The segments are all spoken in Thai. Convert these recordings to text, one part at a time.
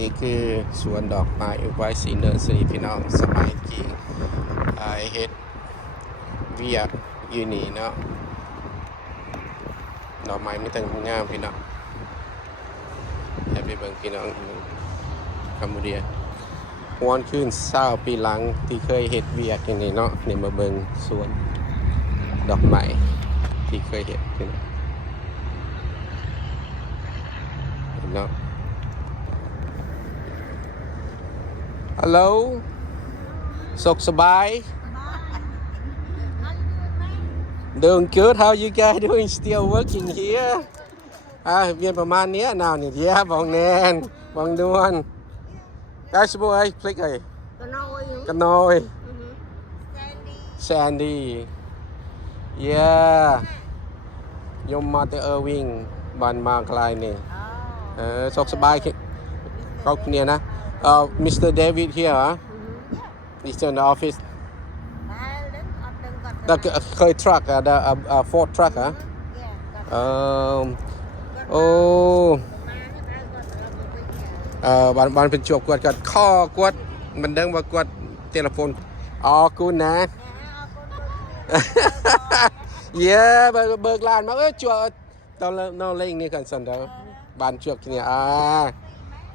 นี่คือสวนดอกไม้ไว้สีเนอร์สรีพี่น้องสมัยกี้เฮ็ดเวียกอยู่นี่เนาะดอกไม้มีแต่งามพี่น้องให้ไปเบิ่งพี่น้องกัมพูเดียฮวนคืน20ปีหลังที่เคยเฮ็ดเวียกอย่างนี้เนาะนี่มาเบิ่งสวนดอกไม้ที่เคยเฮ็ดพี่น้องเนาะฮัลโหลสุขสบาย Doing good. How you guys doing? Still working here? เวียนประมาณนี้nowนี่เดี๋ยวบองแนนบองดวนได้สบายพลิกไอ้กันน้อย Sandy Yeah ยมมาแต่วิ่งบ้านมาไกลนี่สุขสบายเขาเนี่ยนะMr. David here He's in the office the truck the Ford truck bạnเป็นจวบกวดกันข้อกวดมันเด้งว่ากวดเทเลโฟนกูนะ Yeah เบิกลานมาจวบตอนเราเล่นนี่กันสันเดอบ้านจวบเนี่ย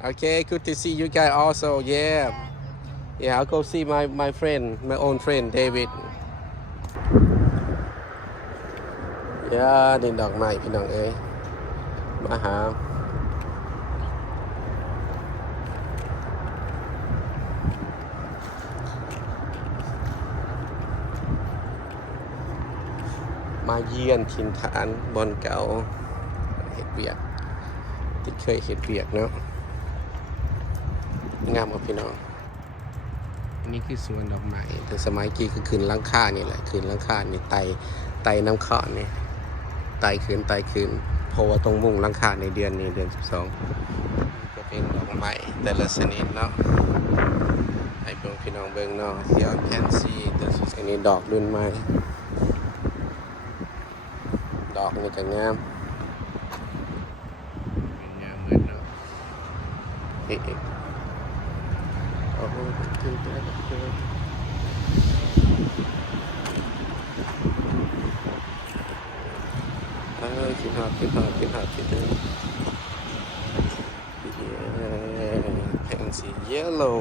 Okay, good to see you guys also. Yeah, I'll go see my friend, my own friend David. Yeah, นี่ดอกไม้พี่น้องเอ้ยมาหามาเยือนถิ่นฐานบอนเก่าเฮ็ดเวียกที่เคยเฮ็ดเวียกเนาะงามพี่น้องนี่คือสวนดอกไม้แต่สมัยกี้คือคืนหลังคานี่แหละคืนหลังคานี่ไต่น้ำข้อนี่ไต่คืนเพราะว่าตรงมุ่งหลังคาในเดือนนี้เดือน12ก็เป็นดอกไม้แต่ละชนิดเนาะให้เบิ่งพี่น้องเบิ่งเนาะเดี๋ยวแคนซี่แต่อันนี้ดอกรุ่นใหม่ดอกนี่ก็งามเหมือนเนาะคิดหอดแผงสี yellow